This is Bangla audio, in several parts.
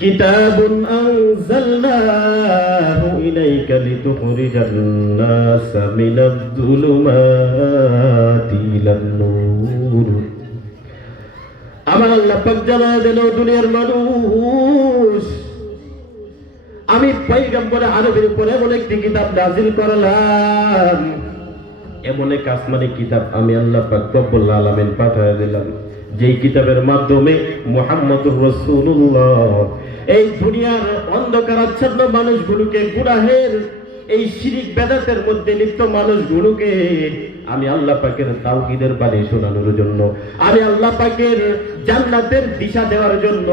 কিতাবুন আনজালনাহু ইলাইকা লিতুখরিজান নাসা মিনাজ যুলুমাতি ইলান নূর। আমার আল্লাহ পাক জানায় দিল, দুনিয়ার মানুষ, আমি পয়গম্বর আরবীর উপরে এমন একটি কিতাব নাযিল করলাম, এমন এক আসমানি কিতাব আমি আল্লাহ পাক রব্বুল আলামিন পাঠিয়ে দিলাম, যেই কিতাবের মাধ্যমে মুহাম্মদুর রাসূলুল্লাহ এই দুনিয়ার অন্ধকারাচ্ছন্ন মানুষগুলোকে, গুনাহের এই শিরিক বেদাতের মধ্যে লিপ্ত মানুষগুলোকে আমি আল্লাহ পাকের তাওহীদের বাণী শোনানোর জন্য, আমি আল্লাহ পাকের জান্নাতের দিশা দেওয়ার জন্য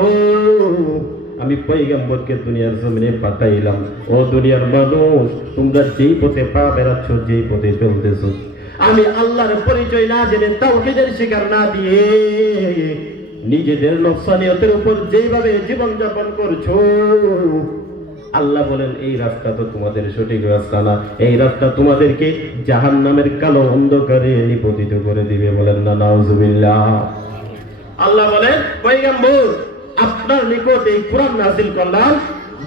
আমি পয়গম্বরকে দুনিয়ার জমিনে পাঠাইলাম। ও দুনিয়ার মানুষ, তোমরা যেই পথে পা বেড়াচ্ছ, যেই পথে চলতেছ, আমি আল্লাহর পরিচয় না জেনে, তাওহীদের শিকার না দিয়ে নিজেদের নফসানিয়তের উপর যেভাবে জীবন যাপন করছো, আল্লাহ বলেন এই রাস্তা তো তোমাদের সঠিক রাস্তা না, এই রাস্তা তোমাদেরকে জাহান্নামের কালো অন্ধকারে নিপতিত করে দিবে। বলেন না নাউজুবিল্লাহ। আল্লাহ বলেন, পয়গম্বর, আপনার নিকট এই কোরআন নাযিল করলাম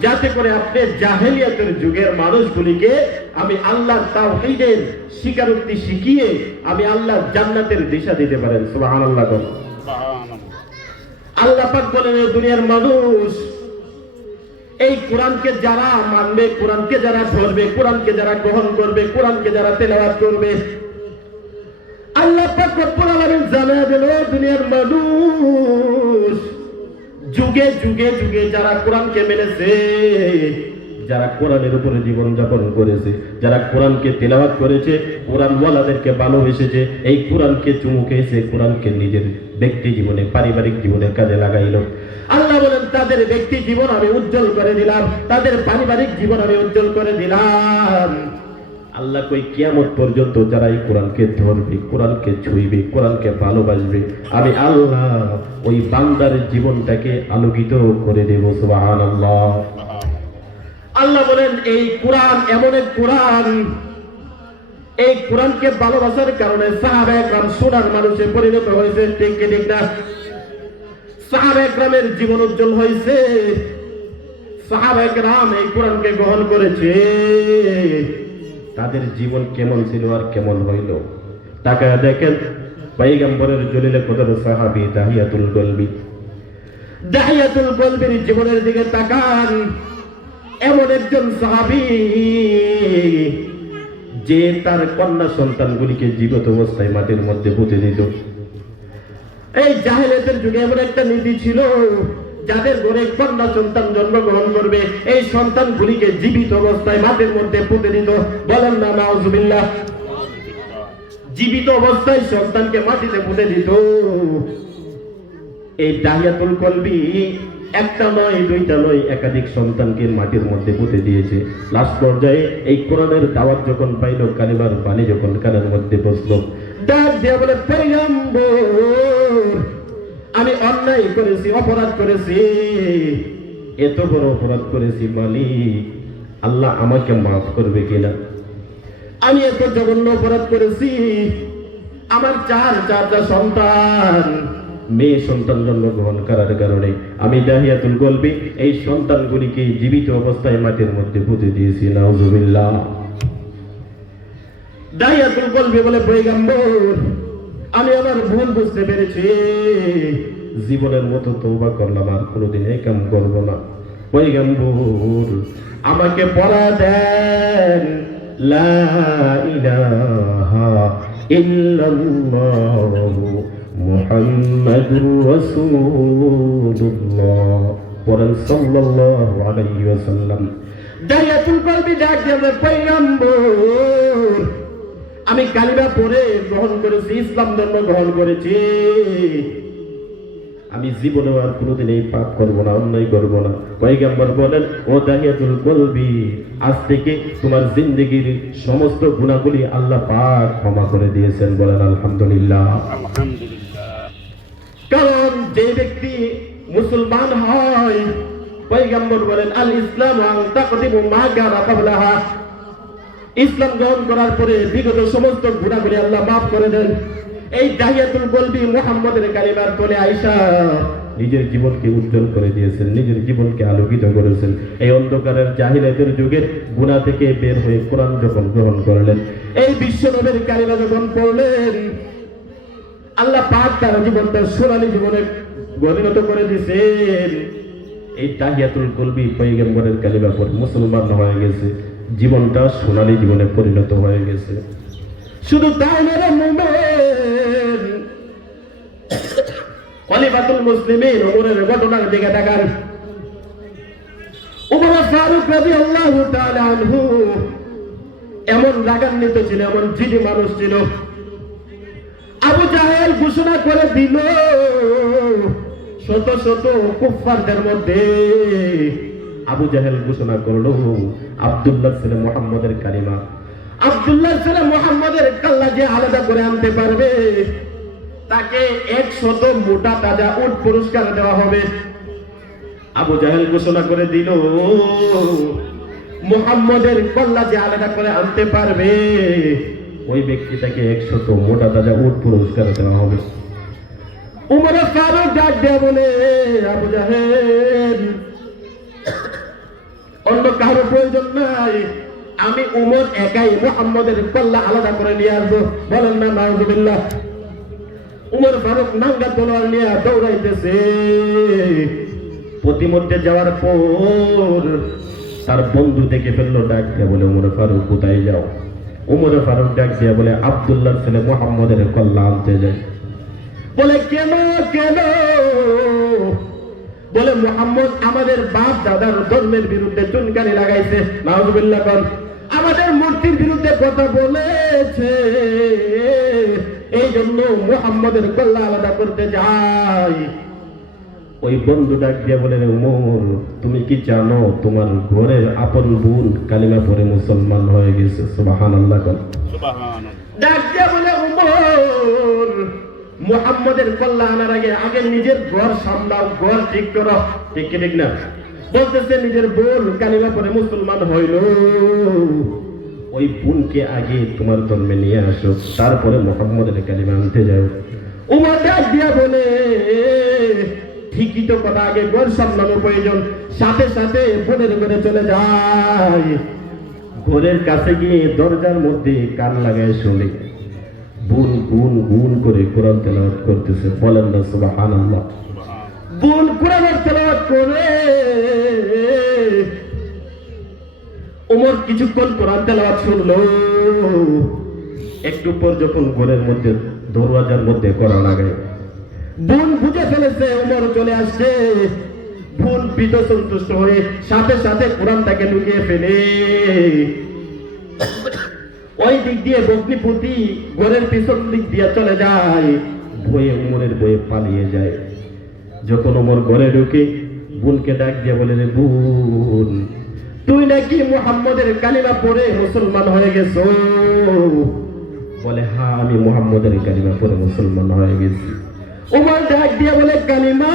যাতে করে আপনি জাহেলিয়াতের যুগের মানুষগুলিকে আমি আল্লাহর তাওহীদের স্বীকারোক্তি শিখিয়ে আমি আল্লাহ জান্নাতের দিশা দিতে পারেন। সুবহানাল্লাহ। আল্লাহ পাক বলেন, দুনিয়ার মানুষ, এই কোরআনকে যারা মানবে, কোরআনকে যারা ধরবে, কোরআনকে যারা গ্রহণ করবে, কোরআনকে যারা তেলাওয়াত করবে, আল্লাহ পাক রব্বুল আলামিন জানায় দিল, দুনিয়ার মানুষ, যুগে যুগে যুগে যারা কোরআনকে মেনেছে, যারা কোরআনের উপরে জীবন যাপন করেছে, যারা কোরআনকে তেলাওয়াত করেছে, কোরআন ওয়ালাদেরকে ভালোবেসেছে, এই কোরআনকে চুমু খেয়েছে, কোরআনকে নিজের ব্যক্তি জীবনে, পারিবারিক জীবনে কাজে লাগাইল, আল্লাহ বলেন তাদের ব্যক্তি জীবন আমি উজ্জ্বল করে দিলাম, তাদের পারিবারিক জীবন আমি উজ্জ্বল করে দিলাম। আল্লাহ কই, কিয়ামত পর্যন্ত যারা এই কোরআনকে ধরবে, কোরআনকে ছুঁইবে, কোরআনকে ভালোবাসবে, আমি আল্লাহ ওই বান্দার জীবনটাকে আলোকিত করে দেব। সুবহানাল্লাহ। আল্লাহ বলেন, এই কোরআন এমন এক কোরআন, এই কোরআনকে ভালোবাসার কারণে সাহাবায়ে কেরাম সোনার মানুষে পরিণত হয়েছে। ঠিক কি ঠিক না? সাহাবায়ে কেরামের জীবন উজ্জ্বল হয়েছে, সাহাবায়ে কেরাম এই কোরআনকে গ্রহণ করেছে, তাদের জীবন কেমন ছিল আর কেমন হইল তাকায় দেখেন। পয়গম্বরের জলিলে কদর সাহাবী দাহিয়াতুল কলবি, দাহিয়াতুল কলবির জীবনের দিকে তাকান। এমন একজন সাহাবী যে তার কন্যা সন্তানগুলিকে জীবিত অবস্থায় মাটির মধ্যে পুঁতে দিত। এই জাহেলিয়াতের যুগে এমন একটা নীতি ছিল, যাদের ঘরে কন্যা সন্তান জন্মগ্রহণ করবে, এই সন্তানগুলিকে জীবিত অবস্থায় মাটির মধ্যে পুঁতে দিত। বলেন না নাউজুবিল্লাহ। জীবিত অবস্থায় সন্তানকে মাটিতে পুঁতে দিত। এই দাহিয়াতুল কলবি একটা নয়, দুইটা নয়, একাধিক সন্তানকে মাটির মধ্যে পুঁতে দিয়েছে। লাস্ট পর্যায়ে এই কোরআনের দাওয়াত যখন পাইল, কালিমার বাণী যখন কানের মধ্যে বসলো, ডাক দিয়ে বলে, পয়গম্বর, আমি অন্যায় করেছি, অপরাধ করেছি, এত বড় অপরাধ করেছি, মালিক আল্লাহ আমাকে মাফ করবে কিনা? আমি এত জঘন্য অপরাধ করেছি, আমার চারটা সন্তান, মেয়ে সন্তান জন্মগ্রহণ করার কারণে আমি দাহিয়াতুল কলবি এই সন্তানগুলিকে জীবিত অবস্থায় মাটির মধ্যে পুঁতে দিয়েছি। নাউজুবিল্লাহ। দাহিয়াতুল কলবি বলে, পয়গম্বর, আমি আমার ভুল বুঝতে পেরেছি, জীবনের মতো তওবা করলাম, আর কোনোদিন এই কাম করব না। পয়গম্বর, আমাকে পড়া দেন, লা ইলাহা ইল্লাল্লাহু মুহাম্মাদুর রাসূলুল্লাহ, পড়েন সাল্লাল্লাহু আলাইহি ওয়াসাল্লাম। দাহিয়াতুল কলবি ডাক দিয়ে, পয়গম্বর, আমি কালিমা পড়ে গ্রহণ করেছি, ইসলাম ধর্ম গ্রহণ করেছি, আমি জীবনে আর কোনোদিন এই পাপ করবো না, অন্যায় করবো না। পয়গম্বর বলেন, ও দাহিয়াতুল কলবি, আজ থেকে তোমার জিন্দেগির সমস্ত গুনাহগুলি আল্লাহ পাক ক্ষমা করে দিয়েছেন। বলেন আলহামদুলিল্লাহ। কারণ যে ব্যক্তি মুসলমান হয়, পয়গম্বর বলেন, আল ইসলাম আন তাকদিমু মা কানা ক্বাবলাহা, ইসলাম গ্রহণ করার পরে বিগত সমস্ত গুনাহগুলি আল্লাহ মাফ করে দেন। এই দাহিয়াতুল কলবি মুহাম্মদের কালিমার তলে আয়েশা নিজের জীবনকে উজ্জ্বল করে দিয়েছেন, নিজের জীবনকে আলোকিত করেছেন। এই অন্ধকারের জাহিলিয়াতের যুগের গুনাহ থেকে বের হয়ে কোরআন যখন গ্রহণ করলেন, এই বিশ্ব নবীর কালিমা যখন পড়লেন, আল্লাহ পাক তার জীবনটা সোনালী জীবনে পরিণত করে দিয়েছেন। এই তাহিয়াতুল কলবি পয়গম্বরের কালিমা পড়ে মুসলমান হয়ে গেছে, জীবনটা সোনালী জীবনে পরিণত হয়ে গেছে। শুধু তাই নয়, মুমিন খলিফাতুল মুসলিমিন ওমরের ঘটনার দিকে তাকান। ওমর ফারুক রাদিয়াল্লাহু তাআলা আনহু এমন রাগান্বিত ছিল, এমন জিদি মানুষ ছিল। আবু জাহেল ঘোষণা করে দিল শত শত কুফফারদের মধ্যে, আবু জাহেল ঘোষণা করলো আব্দুল্লাহ ছেলে মুহাম্মদের কালিমা, আব্দুল্লাহ ছেলে মুহাম্মদের কাল্লা যে আলাদা করে আনতে পারবে তাকে 100 মোটা তাজা উট পুরস্কার দেওয়া হবে। আবু জাহেল ঘোষণা করে দিল মুহাম্মদের কল্লা যে আলাদা করে আনতে পারবে ওই ব্যক্তিটাকে 100 মোটা তাজা উট পুরস্কার দেওয়া হবে। উমর ফারুক ডাক দিয়ে বলে, আবু জাহেল, অন্য কারো প্রয়োজন নাই, আমি উমর একাই মুহাম্মদের কল্লা আলাদা করে নিয়ে আসবো। বলেন না নাউজুবিল্লাহ। উমর ফারুক নাঙ্গা তলোয়ার নিয়ে দৌড়াইতেছে। প্রতিমধ্যে যাওয়ার পর তার বন্ধু দেখে ফেললো, ডাক দিয়ে বলে, উমর ফারুক কোথায় যাও? উমর ফারুক ডাক দিয়ে বলে, আব্দুল্লাহ ছেলে মুহাম্মদের কল্লা আনতে যায়। বলে কেন কেন? বলে মুহাম্মদ আমাদের বাপ দাদার ধর্মের বিরুদ্ধে চুনকানি লাগাইছে, নাউজুবিল্লাহ বল, আমাদের মূর্তির বিরুদ্ধে কথা বলেছে, এই জন্য মুহাম্মদের কল্লা আলাদা করতে যাই। ওই বন্ধু ডাক দিয়ে বলে, উমর তুমি কি জানো তোমার ঘরের আপন বোন কালিমা পড়ে মুসলমান হয়ে গেছে? সুবহানাল্লাহ বল। ডাক দিয়ে বলে, উমর মুহাম্মদের কল্লা আনার আগে নিজের ঘর সামলাও, ঘর ঠিক করো। ঠিক কি ঠিক না? বলতেছে নিজের বোন কালিমা পড়ে মুসলমান হইল, ওই বোনকে আগে তোমার ধর্মে নিয়ে আসো, তারপরে মুহাম্মদের কালিমা আনতে যাও। উমর ডাক দিয়া বলে, ঠিকই তো কথা, আগে ঘর সামলানো প্রয়োজন। সাথে সাথে বোনের ঘরে চলে যায়। ঘরের কাছে গিয়ে দরজার মধ্যে কান লাগায় শুনে বোন গুন গুন করে কোরআন তেলাওয়াত করতেছে। বলেন না সুবহানাল্লাহ। বোন কোরআনের তেলাওয়াত করে ওমর কিছুক্ষণ কোরআন তেলাওয়াত শুনলো। একটু পর যখন ঘরের মধ্যে দরওয়াজার মধ্যে কোরআন লাগায়, বোন বুঝে ফেলেছে ওমর চলে আসছে। বোন ভীত সন্তুষ্ট হয়ে সাথে সাথে কোরআনটাকে লুকিয়ে ফেলে ওই দিক দিয়ে বগ্নিপতি ঘরের পিছন দিক দিয়ে চলে যায়। ভয়ে উমরের বয়ে পালিয়ে যায়। যখন ওমর ঘরে ঢুকে বোনকে ডাক দিয়ে বলে, রে বোন, তুই নাকি মুহাম্মদের কালিমা পড়ে মুসলমান হয়ে গেছো? বলে, হ্যাঁ আমি মুহাম্মদের কালিমা পড়ে মুসলমান হয়ে গেছি। ওমর ডাক দিয়ে বলে, কালিমা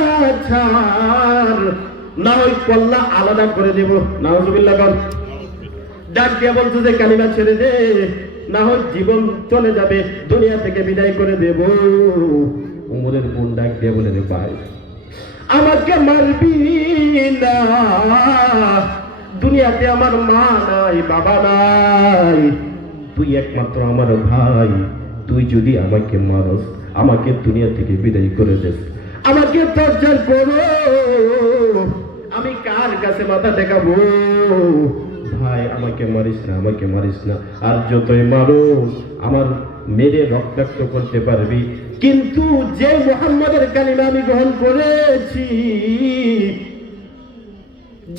ছাড়, না হয় কল্লা আলাদা করে দেব। নাউজুবিল্লাহ বল। ডাক দিয়ে বলছে যে কালিমা ছেড়ে দে, না হয় জীবন চলে যাবে, দুনিয়া থেকে বিদায় করে দেব। উমরের বোন ডাক দিয়ে বলে, রে ভাই, আমাকে মারবি না, দুনিয়াতে আমার মা নাই, বাবা নাই, তুই একমাত্র আমার ভাই, তুই যদি আমাকে মারস, আমাকে দুনিয়া থেকে বিদায় করে দেস, আমাকে টর্চার করো, আমি কার কাছে মাথা দেখাবো? ভাই আমাকে মারিস না, আমাকে মারিস না, আর যতই মারো আমার মেরে রক্তাক্ত করতে পারবি, কিন্তু যে মুহাম্মদের কালিমা আমি গ্রহণ করেছি,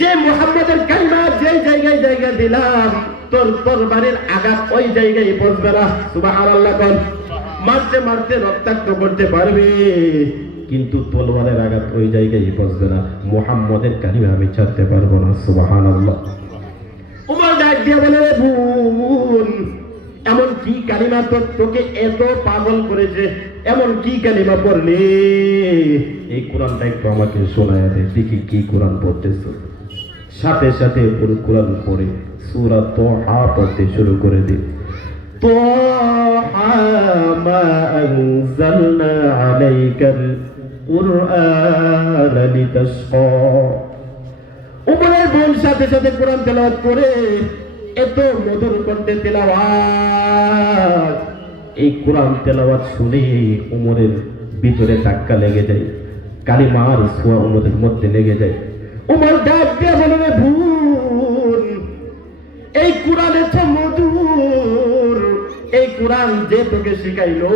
যে মুহাম্মদের কালিমা যে জায়গায় জায়গা দিলাম, তোর তরবারির আঘাত ওই জায়গায় বসবে না। সুবহানাল্লাহ বল। মারতে মারতে রক্তাক্ত করতে পারবে, কিন্তু তলোয়ারের আঘাত ওই জায়গায় বসবে না। মুহাম্মদের কালিমা আমি ছাড়তে পারবো না। সুবহানাল্লাহ। উমর ডাক দিয়ে বলে, বোন, এমন কি কালিমা তোকে এত পাগল করেছে? এমন কি কালিমা পড়লে? এই কোরআনটা একটু আমাকে শোনায় দে, দেখি কি কোরআন পড়তেছ। সাথে সাথে পুরো কোরআন পড়ে সূরা তাহা পড়তে শুরু করে দিল। তাহা মা আনজালনা আলাইকাল القرآن لتشقى উমরের বোন সাথে সাথে কোরআন তেলাওয়াত করে এত মধুর কণ্ঠে তেলাওয়াত, এই কোরআন তেলাওয়াত শুনে উমরের ভিতরে ধাক্কা লেগে যায়, কালিমার ছোঁয়া উমরের মধ্যে লেগে যায়। উমর ডাক দিয়ে বলে, বোন এই কোরআন এত মধুর, এই কোরআন যে তোকে শিখাইলো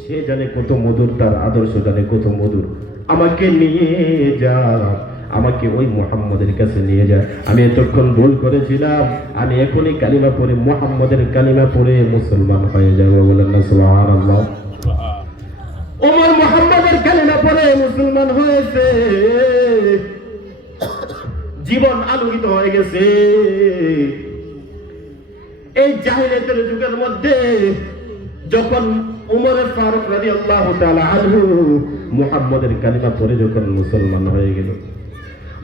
সে জানে কত মধুর, তার আদর্শ জানে কত মধুর, আমাকে নিয়ে যা, আমাকে ওই মুহাম্মদের কাছে নিয়ে যা। আমি এতক্ষণ ভুল করেছিলাম, আমি এখনই কালিমা পড়ে মুহাম্মদের কালিমা পড়ে মুসলমান হয়ে যাবো। বলেন না সুবহানাল্লাহ। ওমর মুহাম্মদের কালিমা পড়ে মুসলমান হয়েছে, জীবন আলোকিত হয়ে গেছে। এই জাহিলিয়াতের যুগের মধ্যে যখন উমর ফারুক রাদিয়াল্লাহু তাআলা আনহু মুহাম্মদের কালিমা পড়ে যখন মুসলমান হয়ে গেল,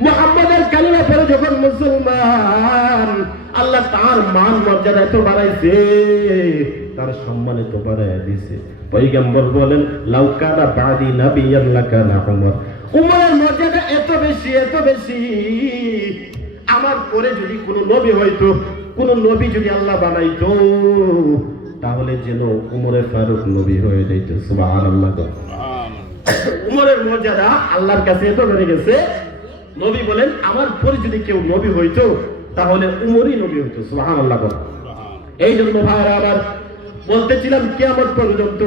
মুহাম্মদের কালিমা পড়ে যখন মুসলমান, আল্লাহ তার মান মর্যাদা এত বাড়াইছে, তার সম্মান এত বাড়াইয়া দিয়েছে। পয়গম্বর বলেন, লাউ কানা বাদি নাবিয়্যান লাকানা উমর। উমরের মর্যাদা এত বেশি, এত বেশি, আমার পরে যদি কোনো নবী হইতো, কোন নবী যদি আল্লাহ বানাইতো, তাহলে যেন উমরে ফারুক নবী হয়ে যাইত। সুবহানাল্লাহ। উমরের মর্যাদা আল্লাহর কাছে এত বেড়ে গেছে, নবী বলেন আমার পরে যদি কেউ নবী হইতো তাহলে উমরই নবী হইতো। সুবহানাল্লাহ। এই জন্য ভাইরা আবার বলতেছিলাম, কিয়ামত পর্যন্ত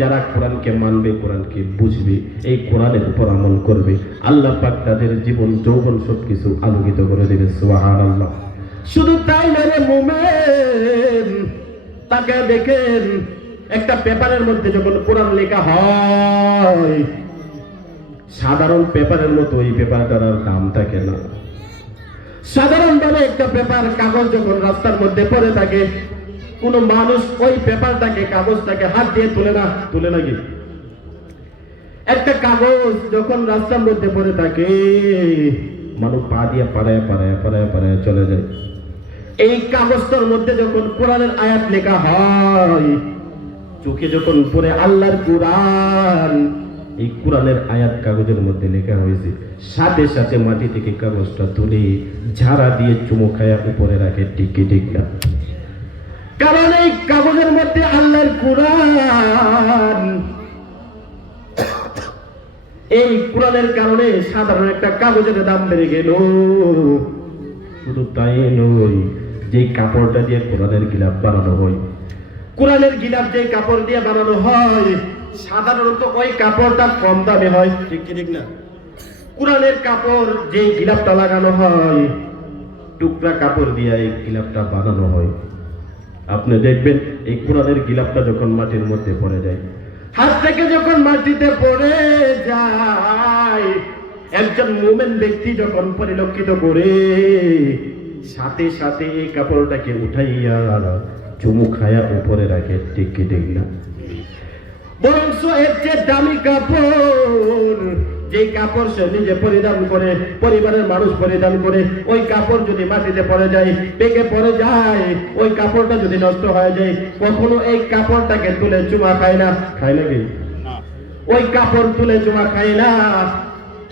যারা কোরআনকে মানবে, কোরআনকে বুঝবে, এই কোরআনের উপর আমল করবে, আল্লাহ পাক তাদের জীবন যৌবন সবকিছু আলোকিত করে দেবে। সুবহানাল্লাহ। শুধু তাই নয় মুমিন, তাকে দেখেন একটা পেপারের মধ্যে যখন কোরআন লেখা হয়, সাধারণ পেপারের মতো এই পেপারটার আর দাম থাকে না। সাধারণভাবে একটা পেপার, কাগজ যখন রাস্তার মধ্যে পড়ে থাকে, কোন মানুষ ওই পেপারটাকে, কাগজটাকে হাত দিয়ে তুলে না, তুলে নাকি? একটা কাগজ যখন রাস্তার মধ্যে পড়ে থাকে, মানুষ পা দিয়ে পাড়ায় পাড়ায় পাড়ায় পাড়ায় চলে যায়। এই কাগজটার মধ্যে যখন কোরআনের আয়াত লেখা হয়, চোখে যখন পড়ে আল্লাহর কোরআন, এই কোরআনের আয়াত কাগজের মধ্যে লেখা হয়েছে, সাথে সাথে মাটি থেকে কাগজটা তুলে ঝাড়া দিয়ে চুমু খায়া উপরে রাখে। ঠিক ঠিক না? কারণ এই কাগজের মধ্যে আল্লাহর কোরআন, এই কোরআনের কারণে সাধারণ একটা কাগজের দাম বেড়ে গেল। শুধু তাই নয়, যে কাপড়টা দিয়ে কোরআনের গিলাফ বানানো হয়, কোরআনের গিলাফ যে কাপড় দিয়ে বানানো হয়, সাধারণত ওই কাপড়টা কম দামে হয়। ঠিক ঠিক না? কোরআনের কাপড় যে গিলাফটা লাগানো হয়, টুকরা কাপড় দিয়ে এই গিলাফটা বানানো হয়। আপনি দেখবেন এই কোরআনের গিলাফটা যখন মাটির মধ্যে পড়ে যায়, হাত থেকে যখন মাটিতে পড়ে যায়, একজন মুমিন ব্যক্তি যখন পরিলক্ষিত করে, সাথে সাথে এই কাপড়টাকে উঠাইয়া চুমু খায়া উপরে রাখে। ঠিক কি ঠিক না? বরঞ্চ এর চেয়ে দামি কাপড়, যে কাপড় সে নিজে পরিধান করে, পরিবারের মানুষ পরিধান করে, ওই কাপড় যদি মাটিতে পড়ে যায়, পেকে পড়ে যায়, ওই কাপড়টা যদি নষ্ট হয়ে যায়, কখনো এই কাপড়টাকে তুলে চুমা খায় না। খায় নাকি? ওই কাপড় তুলে চুমা খায় না।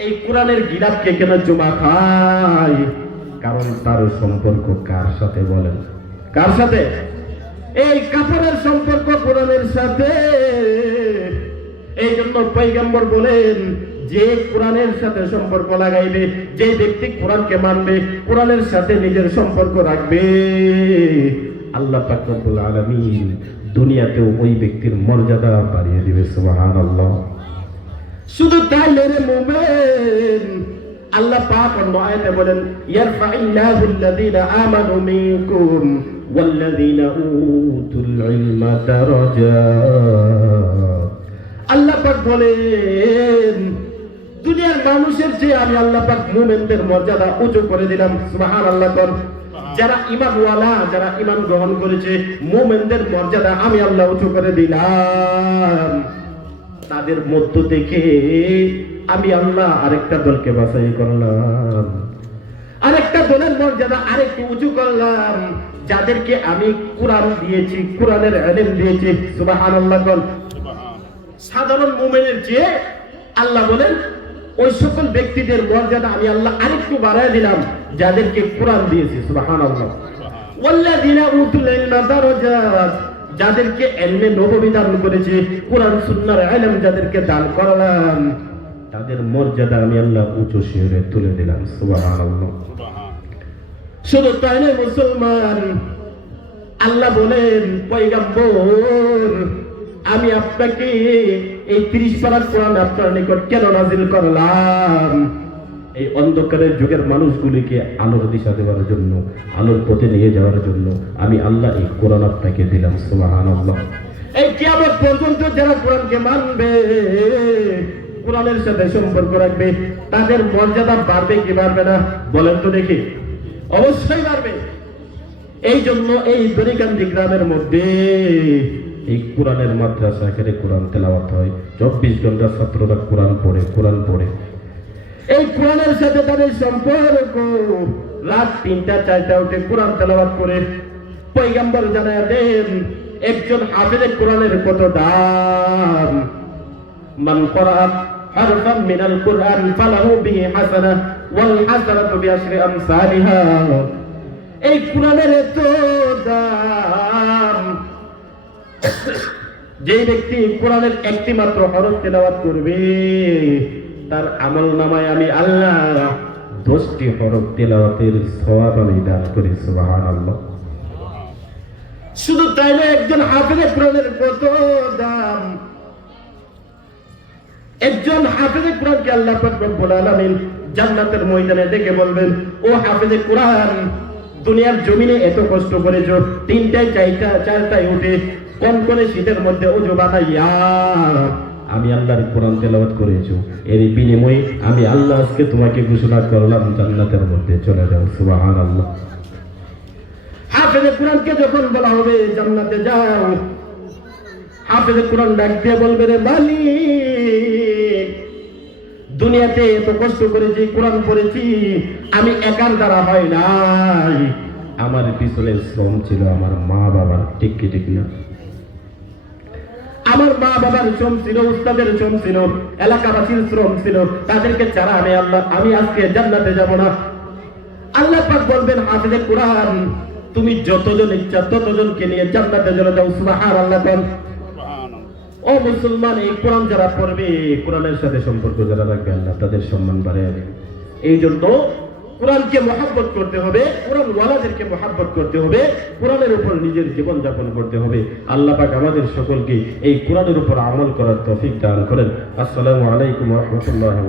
এই কোরআনের গিলাফকে কেন চুমা খায়? কারণ তার সম্পর্ক কার সাথে? বলেন, কার সাথে? এই কাপড়ের সম্পর্ক কোরআনের সাথে। এই জন্য পয়গম্বর বলেন, যে কোরআনের সাথে সম্পর্ক লাগাইবে, যে ব্যক্তি কোরআনকে মানবে, কোরআনের সাথে নিজের সম্পর্ক রাখবে, আল্লাহ পাক রব্বুল আলামিন দুনিয়াতেও ওই ব্যক্তির মর্যাদা বাড়িয়ে দিবে। সুবহানাল্লাহ। শুধু তাই নয় মুমিন, আল্লাহ পাক অন্য আয়াতে বলেন, ইয়ারফাইল্লাহু আল্লাযীনা আমানু মিনকুম ওয়াল্লাযীনা উতুল ইলমা দারাজাত। আল্লাহ পাক বলেন, দুনিয়ার মানুষের চেয়ে আমি আল্লাহ পাক মুমিনদের মর্যাদা উঁচু করে দিলাম। সুবহানাল্লাহ। যারা ঈমানওয়ালা, যারা ঈমান গ্রহণ করেছে, মুমিনদের মর্যাদা আমি আল্লাহ উঁচু করে দিলাম। তাদের মধ্য থেকে আমি আল্লাহ আরেকটা দলকে বাছাই করলাম, আরেকটা দলের মর্যাদা আরেকটু উঁচু করলাম, যাদেরকে আমি কোরআন দিয়েছি, কোরআনের ইলম দিয়েছি। সুবহানাল্লাহ। সাধারণ মুমিনের চেয়ে আল্লাহ বলেন ওই সকল ব্যক্তিদের মর্যাদা আমি আল্লাহ আরেকটু বাড়ায় দিলাম যাদেরকে কোরআন দিয়েছি। সুবহানাল্লাহ। ওয়াল্লাযিনা উতুল ইলমা দারাজাত, যাদেরকে ইলমে নববী দান করেছে, কোরআন সুন্নাহর ইলম যাদেরকে দান করলাম, তাদের মর্যাদা আমি আল্লাহ উঁচু শিখরে তুলে দিলাম। সুবহানাল্লাহ। শুধু তাই নয় মুসলমান, আল্লাহ বলেন পয়গম্বর আমি আপনাকে এই 30 পারার কোরআন আপনার নিকট কেন নাজিল করলাম? এই অন্ধকারের যুগের মানুষগুলিকে আলোর দিশা দেওয়ার জন্য, আলোর পথে নিয়ে যাওয়ার জন্য আমি আল্লাহ এই কোরআন আপনাকে দিলাম। সুবহানাল্লাহ। এই কিয়ামত পর্যন্ত যারা কোরআনকে মানবে, কোরআনের সাথে সম্পর্ক রাখবে, তাদের মর্যাদা বাড়বে কি বাড়বে না বলেন তো দেখি? অবশ্যই বাড়বে। এই জন্য এই দরিকান্দি গ্রামের মধ্যে এই কোরআনের মাদ্রাসা, এখানে কোরআন তেলাওয়াত হয়, 24 ঘন্টা ছাত্ররা কোরআন পড়ে। এই কোরআনের সাথে তাদের সম্পর্ক, রাত 3টা 4টা উঠে কোরআন তেলাওয়াত করে। পয়গম্বর জানায়া দেন একজন হাফেজে কোরআনের কত দাম। মান ক্বারা হারফান মিনাল কুরআন ফালাহু বিহি হাসানাহ ওয়াল হাসানাতু বিআশরি আমসালিহা। এই কোরআনের এত দাম, যে ব্যক্তি কোরআনের একটি মাত্র হরফ তেলাওয়াত করবে তার আমলনামায় আমি আল্লাহ 10টি হরফ তেলাওয়াতের সওয়াব আমি দান করি। সুবহানাল্লাহ। শুধু তাই না, একজন হাফেজে কোরআনের কত দাম। একজন হাফেজে কোরআনকে আল্লাহ পাক রব্বুল আলামিন জান্নাতের ময়দানে ডেকে বলবেন, ও হাফেজে কোরআন, দুনিয়ার জমিনে এত কষ্ট করেছো, 3টায় 4টায় উঠে কোন কোনে শীতের মধ্যে ওযু বানাইয়া আমি আল্লাহর কোরআন তেলাওয়াত করেছো, এর বিনিময়ে আমি আল্লাহ আজকে তোমাকে ঘোষণা করলাম জান্নাতের মধ্যে চলে যাও। সুবহানাল্লাহ। হাফেজে কোরআনকে যখন বলা হবে জান্নাতে যাও, হাফেজে কোরআন ডাক দিয়ে বলবে, রে মালিক, দুনিয়াতে এত কষ্ট করেছি, কোরআন পড়েছি, আমি একার দ্বারা হয় নাই, আমার পিছনে শ্রম ছিল আমার মা বাবার। ঠিক কি ঠিক না? আমার মা বাবার শ্রম ছিল, উস্তাদের শ্রম ছিল, এলাকাবাসীর শ্রম ছিল, তাদেরকে ছাড়া আমি আজকে জান্নাতে যাব না। আল্লাহ পাক বলবেন হাফেজে কোরআন তুমি যতজন ইচ্ছা ততজনকে নিয়ে জান্নাতে চলে যাও। সুবহানাল্লাহ। ও মুসলমান, এই কোরআন যারা পড়বে, কোরআনের সাথে সম্পর্ক যারা রাখবে, আল্লাহ তাদের সম্মান বাড়ায় দেবে। এই জন্য কোরআনকে মহব্বত করতে হবে, কোরআন ওয়ালাদেরকে মহব্বত করতে হবে, কোরআনের উপর নিজের জীবন যাপন করতে হবে। আল্লাহ পাক আমাদের সকলকে এই কোরআনের উপর আমল করার তৌফিক দান করেন। আসসালামু আলাইকুম ওয়া রাহমাতুল্লাহি।